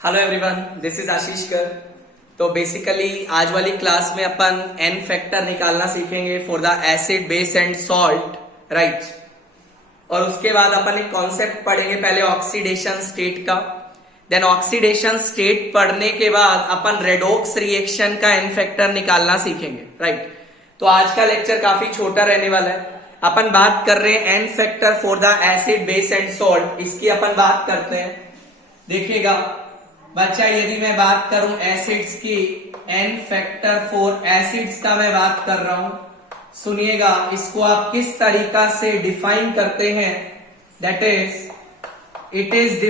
Hello everyone, this is आशीष कर। तो basically आज वाली क्लास में अपन एन फैक्टर निकालना सीखेंगे for the acid base and salt, right. और उसके बाद अपन एक कॉन्सेप्ट पढ़ेंगे, पहले ऑक्सीडेशन स्टेट का, देन ऑक्सीडेशन स्टेट पढ़ने के बाद अपन रेडॉक्स रिएक्शन का एन फैक्टर निकालना सीखेंगे, राइट। तो आज का लेक्चर काफी छोटा रहने वाला है। अपन बात कर रहे हैं N factor for the acid base and salt, इसकी अपन बात करते हैं। देखिएगा बच्चा, यदि मैं बात करूं एसिड्स की, एन फैक्टर फॉर एसिड्स का मैं बात कर रहा हूं, सुनिएगा इसको आप किस तरीका से डिफाइन करते हैं। That is it is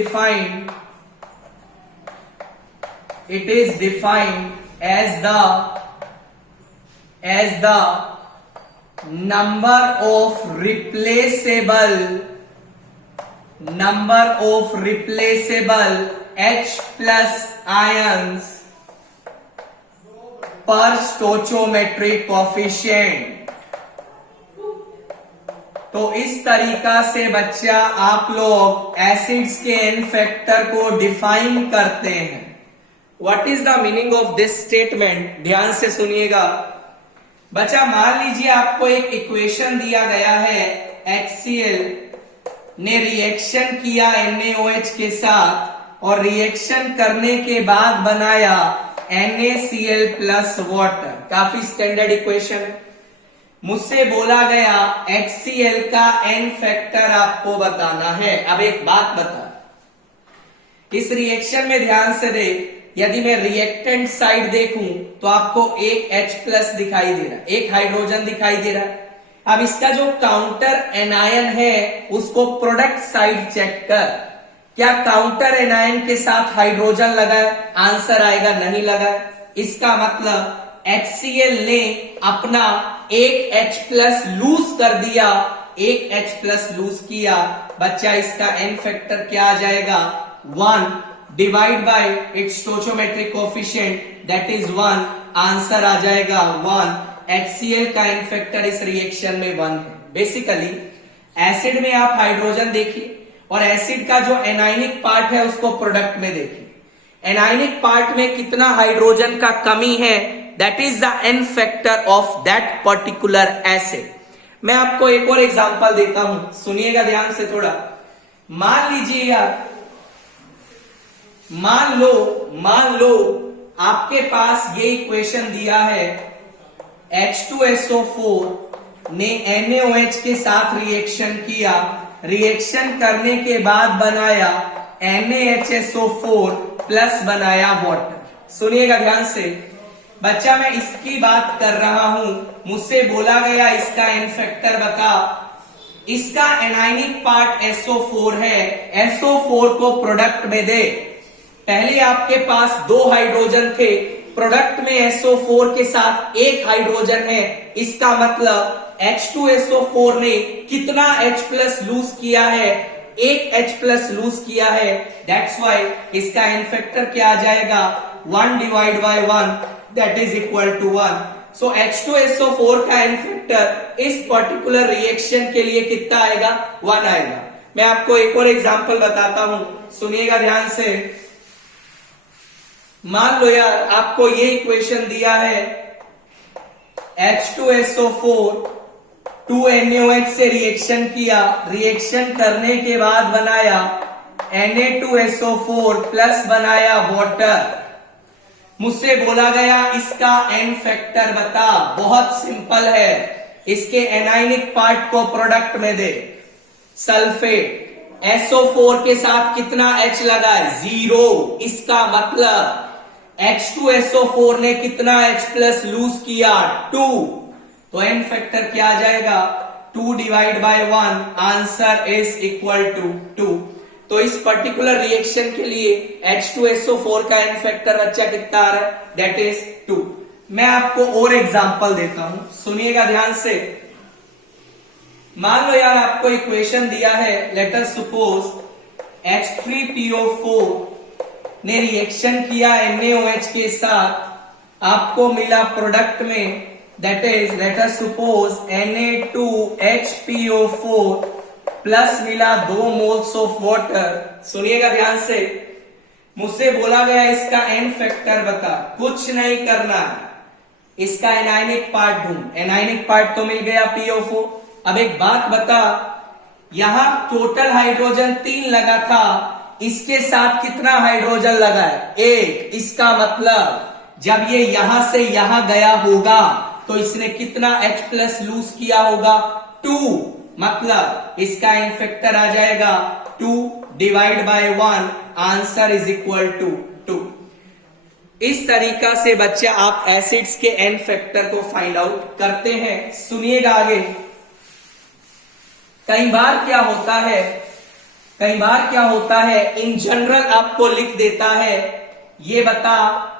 defined as the number of replaceable H plus ions per stoichiometric coefficient। तो इस तरीका से बच्चा आप लोग एसिड्स के एन फैक्टर को डिफाइन करते हैं। What is the meaning of this statement, ध्यान से सुनिएगा बच्चा। मान लीजिए आपको एक इक्वेशन दिया गया है, HCl ने रिएक्शन किया NaOH के साथ और रिएक्शन करने के बाद बनाया NaCl प्लस वाटर। काफी स्टैंडर्ड इक्वेशन है। मुझसे बोला गया HCl का एन फैक्टर आपको बताना है। अब एक बात बता, इस रिएक्शन में ध्यान से देख, यदि मैं रिएक्टेंट साइड देखूं तो आपको एक H प्लस दिखाई दे रहा है, एक हाइड्रोजन दिखाई दे रहा है। अब इसका जो काउंटर एनायन है उसको प्रोडक्ट साइड चेक कर, क्या काउंटर एनायन के साथ हाइड्रोजन लगा है? आंसर आएगा नहीं लगा है। इसका मतलब HCl ने अपना एक H प्लस लूज कर दिया, एक H प्लस लूज किया। बच्चा इसका एन फैक्टर क्या आ जाएगा? 1 divide by its stoichiometric coefficient, that is 1। Answer आ जाएगा 1। HCl का एन फैक्टर इस रिएक्शन में 1 है। बेसिकली एसिड में आप हाइड्रोजन देखिए और एसिड का जो एनायनिक पार्ट है उसको प्रोडक्ट में देखिए। एनायनिक पार्ट में कितना हाइड्रोजन का कमी है, that is the N factor of that particular acid. मैं आपको एक और एग्जांपल देता हूं, सुनिएगा ध्यान से थोड़ा। मान लीजिए यार, मान लो आपके पास ये इक्वेशन दिया है, H2SO4 ने NaOH के साथ रिएक्शन किया, रिएक्शन करने के बाद बनाया NaHSO4 प्लस बनाया वाटर। सुनिएगा ध्यान से बच्चा, मैं इसकी बात कर रहा हूं। मुझसे बोला गया इसका एन फैक्टर बता। इसका एनायनिक पार्ट SO4 है, SO4 को प्रोडक्ट में दे। पहले आपके पास 2 हाइड्रोजन थे, प्रोडक्ट में SO4 के साथ एक हाइड्रोजन है। इसका मतलब H2SO4 ने कितना H प्लस लूज किया है? एक H प्लस लूज किया है। दैट्स व्हाई इसका एन फैक्टर क्या आ जाएगा? 1 divide by 1, that is equal to 1। So H2SO4 का एन फैक्टर इस पर्टिकुलर रिएक्शन के लिए कितना आएगा? 1 आएगा। मैं आपको एक और एग्जांपल बताता हूं, सुनिएगा ध्यान से। मान लो यार आपको ये इक्वेशन दिया है, H2SO4 2NaOH से रिएक्शन किया, रिएक्शन करने के बाद बनाया Na2SO4 प्लस बनाया वाटर। मुझसे बोला गया इसका एन फैक्टर बता। बहुत सिंपल है, इसके एनायनिक पार्ट को प्रोडक्ट में दे। सल्फेट SO4 के साथ कितना H लगा है? 0। इसका मतलब H2SO4 ने कितना H प्लस लूज किया? 2। तो एन फैक्टर क्या आ जाएगा? 2 divide by 1, answer is equal to 2। तो इस पर्टिकुलर रिएक्शन के लिए H2SO4 का एन फैक्टर बच्चा कितना आ रहा है? That is 2। मैं आपको और एग्जांपल देता हूं, सुनिएगा ध्यान से। मान लो यार आपको इक्वेशन दिया है, लेट अस सपोज H3PO4 ने रिएक्शन किया NaOH के साथ, आपको मिला प्रोडक्ट में, that is let us suppose Na2HPO4 plus मिला 2 मोल्स ऑफ वाटर। सुनिएगा ध्यान से, मुझसे बोला गया इसका एन फैक्टर बता, कुछ नहीं करना है, इसका एनायनिक पार्ट ढूंढ। एनायनिक पार्ट तो मिल गया PO4। अब एक बात बता, यहां टोटल हाइड्रोजन 3 लगा था, इसके साथ कितना हाइड्रोजन लगा है? 1। इसका मतलब जब ये यहां से यहां गया होगा तो इसने कितना H+ लूज किया होगा? 2। मतलब इसका एन फैक्टर आ जाएगा 2 divide by 1, answer is equal to 2। इस तरीका से बच्चे आप एसिड्स के एन फैक्टर को फाइंड आउट करते हैं। सुनिएगा आगे। कई बार क्या होता है इन जनरल आपको लिख देता है, ये बता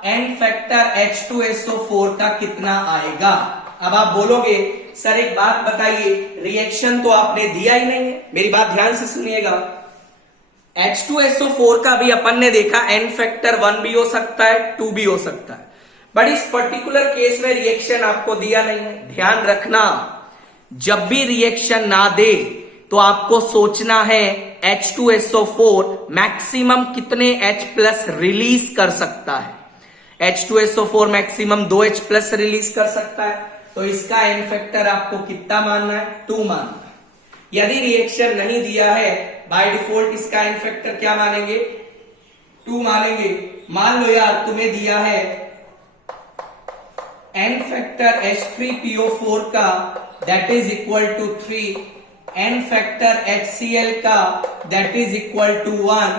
एन फैक्टर H2SO4 का कितना आएगा। अब आप बोलोगे सर एक बात बताइए, रिएक्शन तो आपने दिया ही नहीं है। मेरी बात ध्यान से सुनिएगा। H2SO4 का भी अपन ने देखा एन फैक्टर 1 भी हो सकता है, 2 भी हो सकता है, बट इस पर्टिकुलर केस में रिएक्शन आपको दिया नहीं है। ध्यान रखना, जब भी रिएक्शन ना दे तो आपको सोचना है H2SO4 मैक्सिमम कितने H+ रिलीज कर सकता है। H2SO4 मैक्सिमम 2H+ रिलीज कर सकता है, तो इसका एन फैक्टर आपको कितना मानना है? 2 मानना है। यदि रिएक्शन नहीं दिया है, बाय डिफॉल्ट इसका एन फैक्टर क्या मानेंगे? 2 मानेंगे। मान लो यार तुम्हें दिया है एन फैक्टर H3PO4 का that is equal to 3, N factor HCl का that is equal to 1,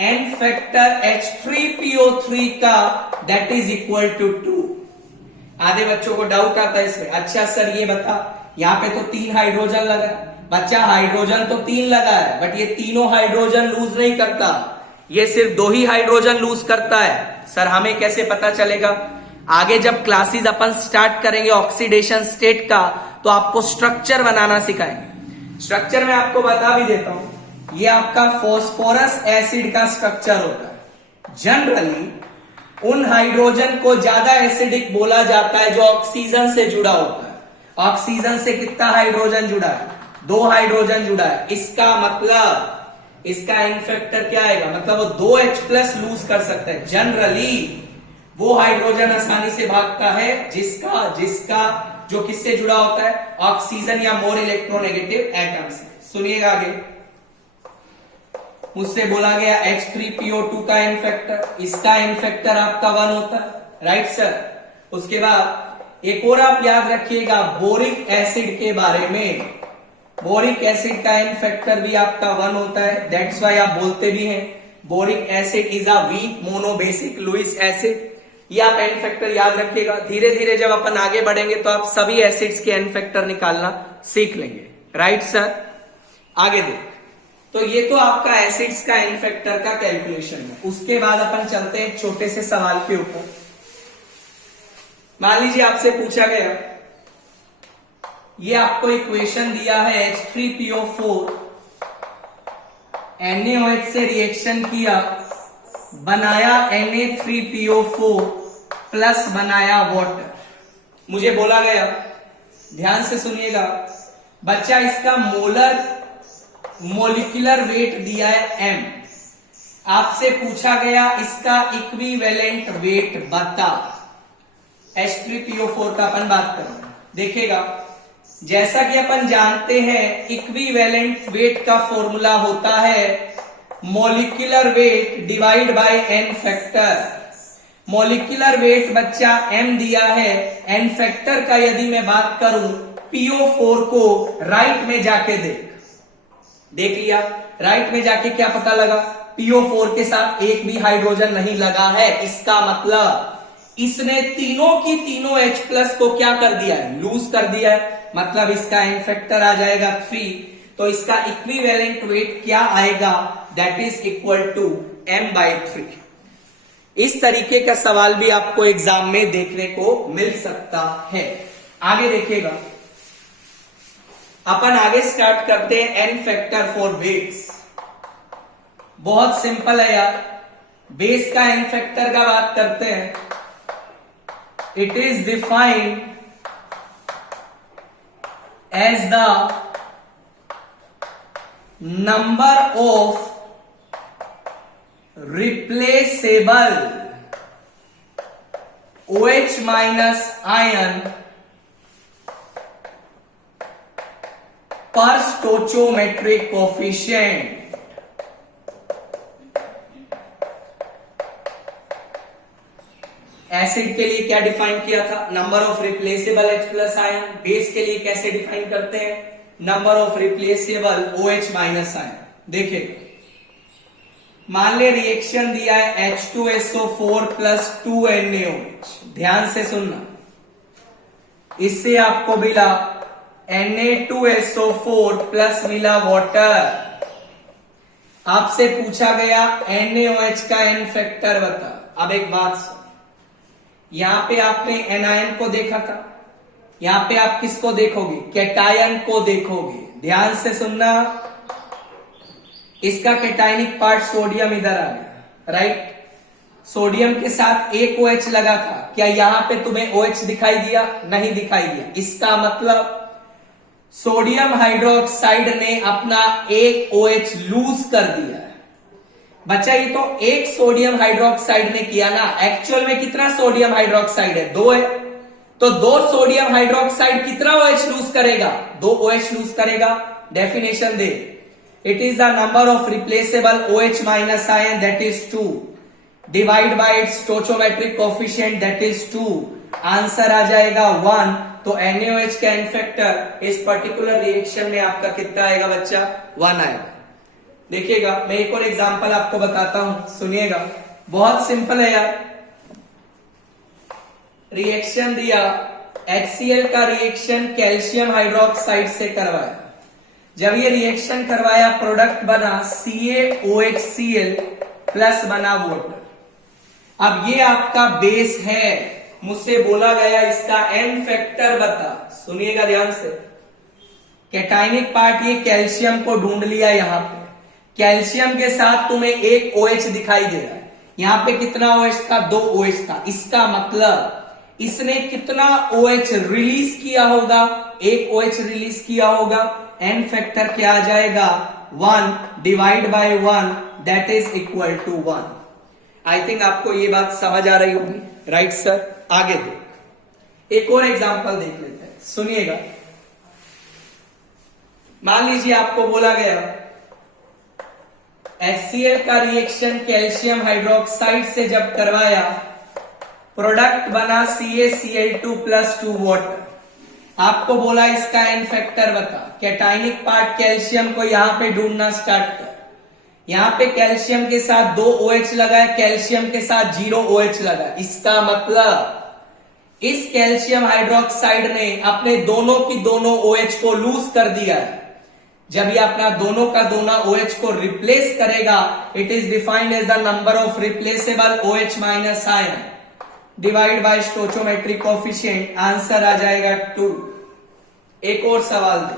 N factor H3PO3 का दैट इज इक्वल टू 2। आधे बच्चों को डाउट आता है इसमें, अच्छा सर ये बता यहां पे तो 3 हाइड्रोजन लगा है। बच्चा हाइड्रोजन तो 3 लगा है, बट ये तीनों हाइड्रोजन लूज नहीं करता, ये सिर्फ 2 ही हाइड्रोजन लूज करता है। सर हमें कैसे पता चलेगा? आगे जब क्लासेस अपन स्टार्ट करेंगे ऑक्सीडेशन स्टेट का, तो आपको स्ट्रक्चर बनाना सिखाएंगे। स्ट्रक्चर में आपको बता भी देता हूं, ये आपका फॉस्फोरस एसिड का स्ट्रक्चर होता है। जनरली उन हाइड्रोजन को ज्यादा एसिडिक बोला जाता है जो ऑक्सीजन से जुड़ा होता है। ऑक्सीजन से कितना हाइड्रोजन जुड़ा है? 2 हाइड्रोजन जुड़ा है। इसका मतलब इसका एन फैक्टर क्या आएगा? मतलब वो 2H+ लूज कर सकता है। जनरली वो हाइड्रोजन आसानी से भागता है जिसका जो किससे जुड़ा होता है? ऑक्सीजन या मोर इलेक्ट्रोनेगेटिव एटम से। सुनिएगा आगे। मुझसे बोला गया H3PO2 का एन फैक्टर, इसका एन फैक्टर आपका 1 होता है, राइट सर। उसके बाद एक और आप याद रखिएगा बोरिक एसिड के बारे में। बोरिक एसिड का एन फैक्टर भी आपका 1 होता है, दैट्स व्हाई आप बोलते भी हैं boric acid is a weak monobasic Lewis acid. ये आप एन फैक्टर याद रखिएगा। धीरे धीरे जब अपन आगे बढ़ेंगे तो आप सभी एसिड्स के एन फैक्टर निकालना सीख लेंगे, राइट सर। आगे देख, तो ये तो आपका एसिड्स का एन फैक्टर का कैलकुलेशन है। उसके बाद अपन चलते हैं छोटे से सवाल के ऊपर। मान लीजिए आपसे पूछा गया, ये आपको इक्वेशन दिया है H3PO4 NaOH से रिएक्शन किया, बनाया Na3PO4 प्लस बनाया वाटर। मुझे बोला गया, ध्यान से सुनिएगा बच्चा, इसका मोलिकुलर वेट दिया है m। आपसे पूछा गया इसका इक्विवेलेंट वेट बता। H3PO4 का अपन बात करेंगे। देखिएगा, जैसा कि अपन जानते हैं इक्विवेलेंट वेट का फॉर्मूला होता है molecular weight divide by N factor. Molecular weight बच्चा m दिया है, एन फैक्टर का यदि मैं बात करूं PO4 को राइट में जाके देख लिया, राइट में जाके क्या पता लगा? PO4 के साथ एक भी हाइड्रोजन नहीं लगा है। इसका मतलब इसने तीनों की तीनों H+ को क्या कर दिया है? लूज कर दिया है। मतलब इसका एन फैक्टर आ जाएगा 3। तो इसका इक्विवेलेंट वेट क्या आएगा? That is equal to m/3। इस तरीके का सवाल भी आपको एग्जाम में देखने को मिल सकता है। आगे देखिएगा, अपन आगे स्टार्ट करते हैं एन फैक्टर फॉर बेस। बहुत सिंपल है यार, बेस का एन फैक्टर का बात करते हैं। It is defined as the number of replaceable OH minus ion per stoichiometric coefficient. Acid के लिए क्या डिफाइन किया था? Number of replaceable H plus ion. Base के लिए कैसे डिफाइन करते हैं? Number of replaceable OH minus ion. देखिए, मान ले रिएक्शन दिया है H2SO4 प्लस 2NaOH। ध्यान से सुनना, इससे आपको मिला Na2SO4 प्लस मिला वाटर। आपसे पूछा गया NaOH का एन फैक्टर बता। अब एक बात सुन, यहां पे आपने एनायन को देखा था, यहां पे आप किसको देखोगे? कैटायन को देखोगे। ध्यान से सुनना, इसका कैटायनिक पार्ट सोडियम इधर आ गया, राइट। सोडियम के साथ एक OH लगा था, क्या यहां पे तुम्हें OH दिखाई दिया? नहीं दिखाई दिया। इसका मतलब सोडियम हाइड्रोक्साइड ने अपना एक OH लूज कर दिया है। बच्चा, ये तो एक सोडियम हाइड्रोक्साइड ने किया ना। एक्चुअल में कितना सोडियम हाइड्रोक्साइड है? 2 है। तो 2 सोडियम हाइड्रोक्साइड कितना OH लूज करेगा? 2 OH लूज करेगा। डेफिनेशन दे, it is the number of replaceable OH minus ion that is 2 divide by its stoichiometric coefficient that is 2। Answer आ जाएगा 1। तो NaOH का एन फैक्टर इस पर्टिकुलर रिएक्शन में आपका कितना आएगा बच्चा? 1 आएगा। देखिएगा, मैं एक और एग्जांपल आपको बताता हूं, सुनिएगा, बहुत सिंपल है यार। रिएक्शन दिया, HCl का रिएक्शन कैल्शियम हाइड्रोक्साइड से करवाया। जब ये रिएक्शन करवाया, प्रोडक्ट बना CaOHCl प्लस बना वाटर। अब ये आपका बेस है, मुझसे बोला गया इसका एन फैक्टर बता। सुनिएगा ध्यान से, कैटायनिक पार्ट ये कैल्शियम को ढूंढ लिया। यहां पे कैल्शियम के साथ तुम्हें एक OH दिखाई दे रहा है। यहां पे कितना OH था? 2 OH था। इसका मतलब इसने कितना OH रिलीज किया होगा? एक OH रिलीज किया होगा। एन फैक्टर क्या आ जाएगा? 1 divide by 1 that is equal to 1। I think आपको ये बात समझ आ रही होगी, राइट सर। आगे देख, एक और एग्जांपल देख लेते हैं, सुनिएगा। मान लीजिए आपको बोला गया HCl का रिएक्शन कैल्शियम हाइड्रोक्साइड से जब करवाया, प्रोडक्ट बना CaCl2 प्लस 2 वाटर। आपको बोला इसका एन फैक्टर बता। कैटायनिक पार्ट कैल्शियम को यहां पे ढूंढना स्टार्ट कर। यहां पे कैल्शियम के साथ 2 OH लगा है, कैल्शियम के साथ 0 OH लगा है। इसका मतलब इस कैल्शियम हाइड्रोक्साइड ने अपने दोनों की दोनों OH को लूज कर दिया है। जब ये अपना दोनों का दोनों OH को रिप्लेस करेगा, it is defined as the number of replaceable OH minus ion divide by stoichiometric coefficient. Answer आ जाएगा 2। एक और सवाल दे,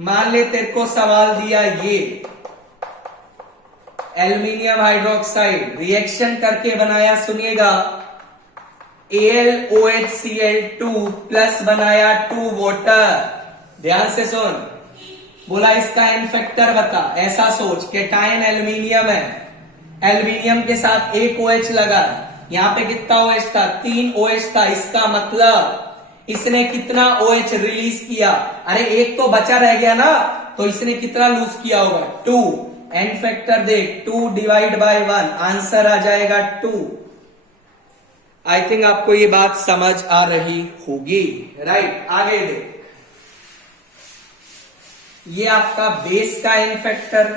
मान ले तेरे को सवाल दिया ये एल्यूमिनियम हाइड्रोक्साइड रिएक्शन करके बनाया, सुनिएगा, AlOHCl2 प्लस बनाया 2 वाटर। ध्यान से सुन, बोला इसका एन फैक्टर बता। ऐसा सोच, कैटायन एल्यूमिनियम है, एल्यूमिनियम के साथ एक OH लगा, यहां पे कितना OH था? 3 OH था। इसका मतलब इसने कितना OH रिलीज किया? अरे एक तो बचा रह गया ना, तो इसने कितना लूज किया होगा? 2। एन फैक्टर देख, 2 डिवाइड बाय 1, आंसर आ जाएगा 2। आई थिंक आपको ये बात समझ आ रही होगी, राइट। आगे देख, ये आपका बेस का एन फैक्टर।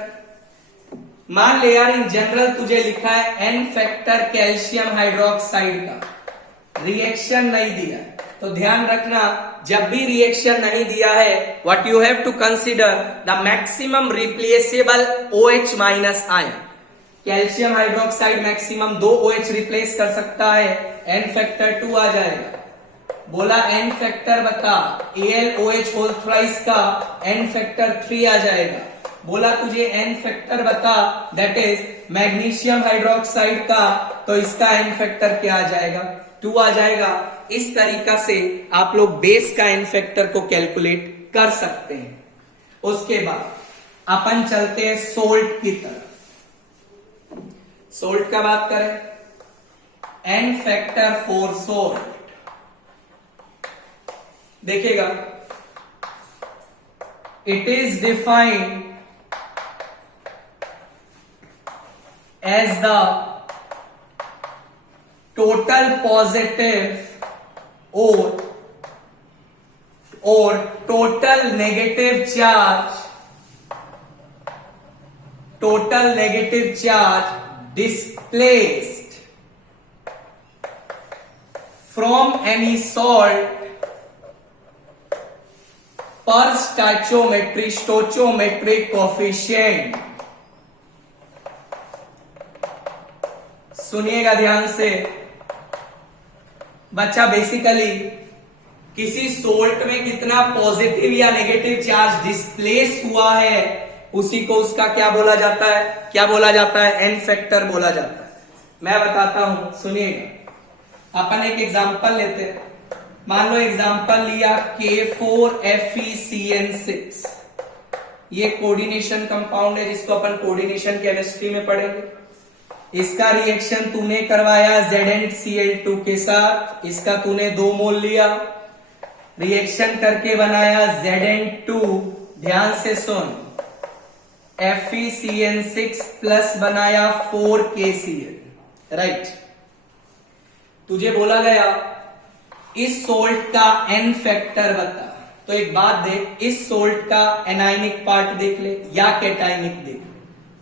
मान ले यार, इन जनरल तुझे लिखा है एन फैक्टर कैल्शियम हाइड्रोक्साइड का, रिएक्शन नहीं दिया, तो ध्यान रखना, जब भी रिएक्शन नहीं दिया है, what you have to consider the maximum replaceable OH minus ion. Calcium hydroxide maximum 2 OH replace कर सकता है, एन फैक्टर 2 आ जाएगा। बोला एन फैक्टर बता, AlOH होल थ्राइस का एन फैक्टर 3 आ जाएगा। बोला तुझे एन फैक्टर बता, दैट इज मैग्नीशियम हाइड्रोक्साइड का, तो इसका एन फैक्टर क्या आ जाएगा? 2 आ जाएगा। इस तरीका से आप लोग बेस का एन फैक्टर को कैलकुलेट कर सकते हैं। उसके बाद अपन चलते हैं सोल्ट की तरफ। सोल्ट का बात करें, n फैक्टर फॉर सोल्ट, देखिएगा it is defined as the total positive or total negative charge displaced from any salt per stoichiometric coefficient। सुनिएगा ध्यान से बच्चा, बेसिकली किसी सोल्ट में कितना पॉजिटिव या नेगेटिव चार्ज डिस्प्लेस हुआ है उसी को उसका क्या बोला जाता है, क्या बोला जाता है, एन फैक्टर बोला जाता है। मैं बताता हूं, सुनिएगा। अपन एक एग्जांपल लेते हैं। मान लो एग्जांपल लिया K4FeCN6, ये कोऑर्डिनेशन कंपाउंड है जिसको अपन कोऑर्डिनेशन केमिस्ट्री में पढ़ेंगे। इसका रिएक्शन तूने करवाया ZnCl2 के साथ, इसका तूने 2 मोल लिया, रिएक्शन करके बनाया Zn2, ध्यान से सुन, FeCN6 प्लस बनाया 4KCl, राइट। तुझे बोला गया इस सोल्ट का एन फैक्टर बता, तो एक बात देख, इस सोल्ट का एनायनिक पार्ट देख ले या कैटायनिक देख ले,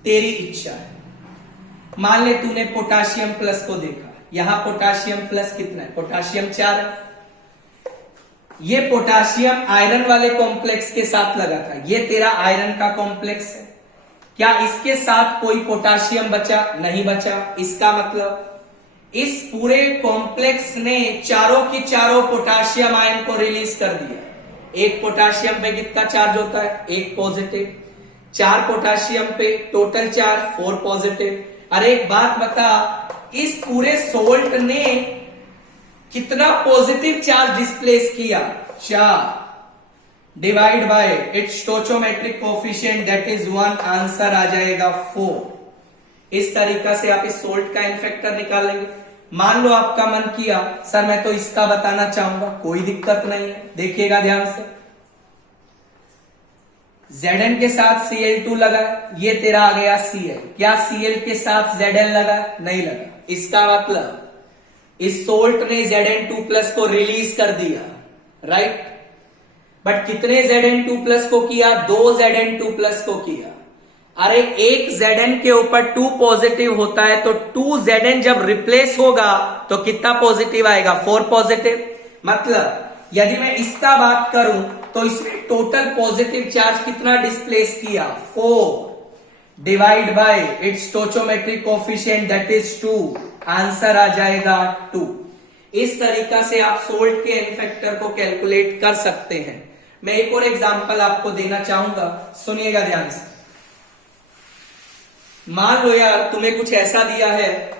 तेरी इच्छा है। मान ले तूने पोटाशियम प्लस को देखा, यहां पोटाशियम प्लस कितना है, पोटाशियम 4 है। ये पोटाशियम आयरन वाले कॉम्प्लेक्स के साथ लगा था, ये तेरा आयरन का कॉम्प्लेक्स है। क्या इसके साथ कोई पोटाशियम बचा? नहीं बचा। इसका मतलब इस पूरे कॉम्प्लेक्स ने चारों की चारों पोटाशियम आयन को रिलीज कर दिया। एक पोटाशियम पे कितना चार्ज होता है? 1 पॉजिटिव। 4 पोटाशियम पे टोटल चार्ज 4 पॉजिटिव। अरे एक बात बता, इस पूरे सोल्ट ने कितना पॉजिटिव चार्ज डिस्प्लेस किया? 4 divide by its stoichiometric coefficient that is 1, answer आ जाएगा 4। इस तरीका से आप इस सोल्ट का एन फैक्टर निकालेंगे। मान लो आपका मन किया सर मैं तो इसका बताना चाहूंगा, कोई दिक्कत नहीं है, देखिएगा ध्यान से। Zn के साथ Cl2 लगा, ये तेरा आ गया Cl। क्या Cl के साथ Zn लगा? नहीं लगा। इसका मतलब इस सोल्ट ने Zn2 प्लस को रिलीज कर दिया, राइट। बट कितने Zn2 प्लस को किया? 2 Zn2 प्लस को किया। अरे एक Zn के ऊपर 2 पॉजिटिव होता है, तो 2 Zn जब रिप्लेस होगा तो कितना पॉजिटिव आएगा? 4 पॉजिटिव। मतलब यदि मैं इसका बात करूं तो इसमें टोटल पॉजिटिव चार्ज कितना डिस्प्लेस किया? 4 divide by its stoichiometric coefficient that is 2, answer आ जाएगा 2। इस तरीका से आप सोल्ट के एन फैक्टर को कैलकुलेट कर सकते हैं। मैं एक और एग्जांपल आपको देना चाहूंगा, सुनिएगा ध्यान से। मान लो यार तुम्हें कुछ ऐसा दिया है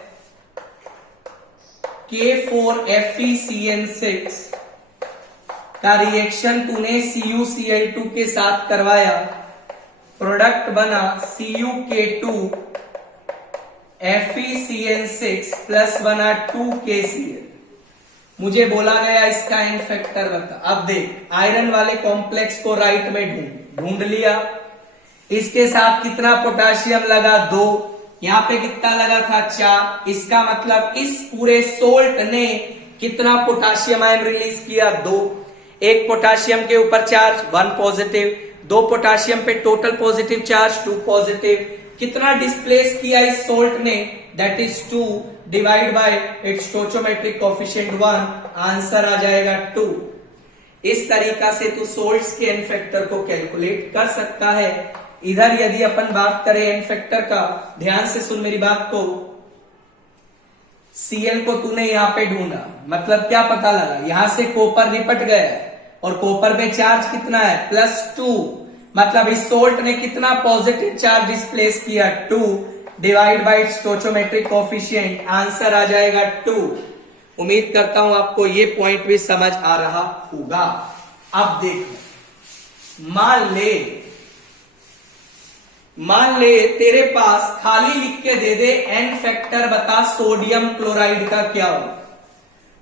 K4FeCN6 का रिएक्शन तूने CuCl2 के साथ करवाया, प्रोडक्ट बना CuK2FeCN6 प्लस बना 2KCl। मुझे बोला गया इसका एन फैक्टर बता। अब देख, आयरन वाले कॉम्प्लेक्स को राइट में ढूंढ लिया, इसके साथ कितना पोटाशियम लगा? 2। यहां पे कितना लगा था? 4। इसका मतलब इस पूरे सोल्ट ने कितना पोटाशियम आयन रिलीज किया? 2। एक पोटाशियम के ऊपर चार्ज 1 पॉजिटिव, 2 पोटाशियम पे टोटल पॉजिटिव चार्ज 2 पॉजिटिव। कितना डिस्प्लेस किया इस सोल्ट ने? That is 2 divide by its stoichiometric coefficient 1, answer आ जाएगा 2। इस तरीका से तू सोल्ट्स के एन फैक्टर को कैलकुलेट कर सकता है। इधर यदि अपन बात करें एन फैक्टर का, ध्यान से सुन मेरी बात को। Cl को तूने यहां पे ढूंढा, मतलब क्या पता लगा? यहां से कॉपर निपट गया है और कॉपर पे चार्ज कितना है? +2। मतलब इस सोल्ट ने कितना पॉजिटिव चार्ज डिस्प्लेस किया? 2 डिवाइड बाय स्टोइचोमेट्रिक कोएफिशिएंट, आंसर आ जाएगा 2। उम्मीद करता हूं आपको ये पॉइंट भी समझ आ रहा होगा। अब देखो, मान ले मान ले तेरे पास खाली लिख के दे दे n फैक्टर बता सोडियम क्लोराइड का क्या हो,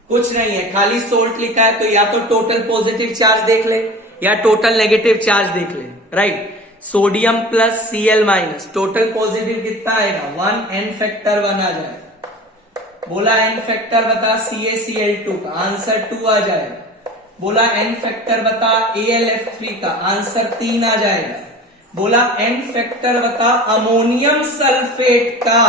कुछ नहीं है, खाली सोल्ट लिखा है, तो या तो टोटल पॉजिटिव चार्ज देख ले या टोटल नेगेटिव चार्ज देख ले, right. Sodium plus Cl minus, total positive कितना आएगा 1, n फैक्टर 1 आ जाएगा। बोला n फैक्टर बता CaCl2 का, आंसर 2 आ जाएगा। बोला n फैक्टर बता AlF3 का, आंसर 3 आ जाएगा। बोला n फैक्टर बता अमोनियम सल्फेट का,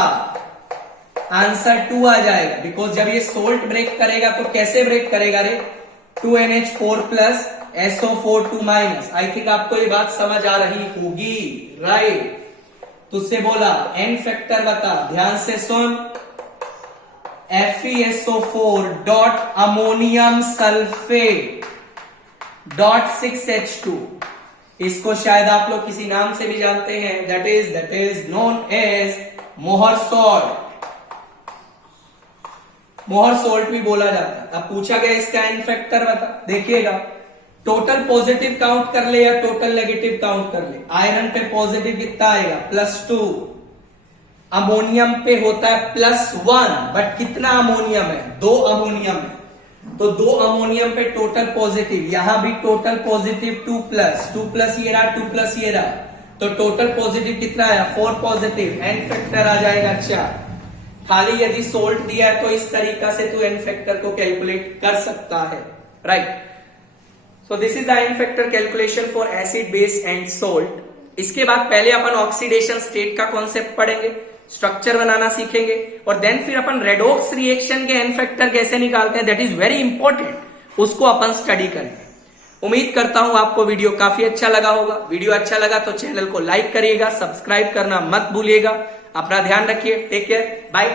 आंसर 2 आ जाएगा। बिकॉज जब ये सोल्ट ब्रेक करेगा तो कैसे ब्रेक करेगा रे, 2NH4 प्लस SO4 2 माइनस। आई थिंक आपको ये बात समझ आ रही होगी, राइट। तुझसे बोला n फैक्टर बता, ध्यान से सुन, FeSO4 dot ammonium sulphate dot 6H2, इसको शायद आप लोग किसी नाम से भी जानते हैं, that is known as Mohr salt. Mohr salt भी बोला जाता है। अब पूछा गया इसका n फैक्टर बता, देखिएगा टोटल पॉजिटिव काउंट कर ले या टोटल नेगेटिव काउंट कर ले। आयरन पे पॉजिटिव कितना आएगा +2, अमोनियम पे होता है +1, बट कितना अमोनियम है, 2 अमोनियम है, तो 2 अमोनियम पे टोटल पॉजिटिव, यहां भी टोटल पॉजिटिव 2 प्लस ये रहा, 2 प्लस ये रहा, तो टोटल पॉजिटिव कितना आया 4 पॉजिटिव, n फैक्टर आ जाएगा 4। खाली यदि सोल्ट दिया है तो इस तरीका से तू n फैक्टर को कैलकुलेट कर सकता है, right. So this is the n factor calculation for acid base and salt. इसके बाद पहले अपन ऑक्सीडेशन स्टेट का कॉन्सेप्ट पढ़ेंगे, स्ट्रक्चर बनाना सीखेंगे, और देन फिर अपन रेडॉक्स रिएक्शन के n फैक्टर कैसे निकालते हैं, दैट इज वेरी इंपॉर्टेंट, उसको अपन स्टडी करेंगे। उम्मीद करता हूं आपको वीडियो काफी अच्छा लगा होगा। वीडियो अच्छा लगा तो चैनल को लाइक करिएगा, सब्सक्राइब करना मत भूलिएगा। अपना ध्यान रखिए, टेक केयर, बाय।